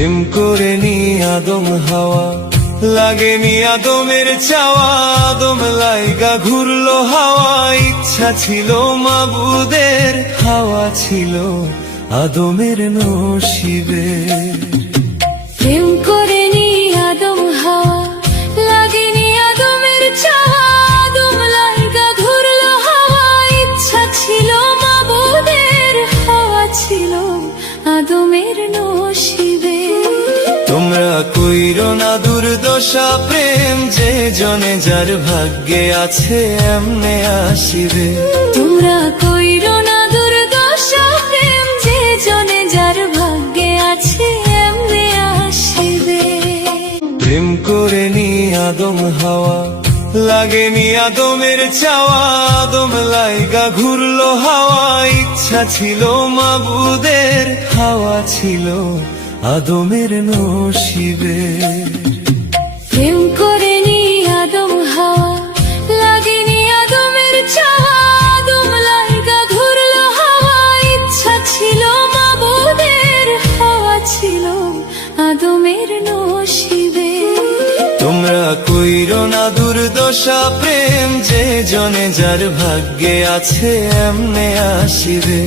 প্রেম করে নি আদম হাওয়া, লাগেনি আদমের চাওয়া, আদম লাইগা ঘুরলো হাওয়া। ইচ্ছা ছিল মাবুদের, হাওয়া ছিল আদমের নসিবে। প্রেম করে নি আদম হাওয়া, লাগেনি আদমের চাওয়া, আদম লাইগা ঘুরলো হাওয়া। ইচ্ছা ছিল মাবুদের, হাওয়া ছিল আদমের নসিবে। তোমরা কইরো না দুর্দশা, প্রেম যে জনে যার ভাগ্যে আছে এমনে আসিবে। তোমরা কইরো না দুর্দশা, প্রেম যে জনে যার ভাগ্যে আছে এমনে আসিবে। প্রেম করে নি আদম হাওয়া, লাগেনি আদমের চাওয়া, আদম লাইগা ঘুরলো হাওয়া। ইচ্ছা ছিল মাবুদের, হাওয়া ছিল আদমের নসিবে। প্রেম করে নি আদম হাওয়া, লাগেনি আদমের চাওয়া, আদম লাইগা ঘুরলো হাওয়া। ইচ্ছা ছিল মাবুদের, হাওয়া ছিল আদমের নসিবে। তোমরা কইরো না দুর্দশা, প্রেম যে জনে যার ভাগ্যে আছে এমনে আসিবে।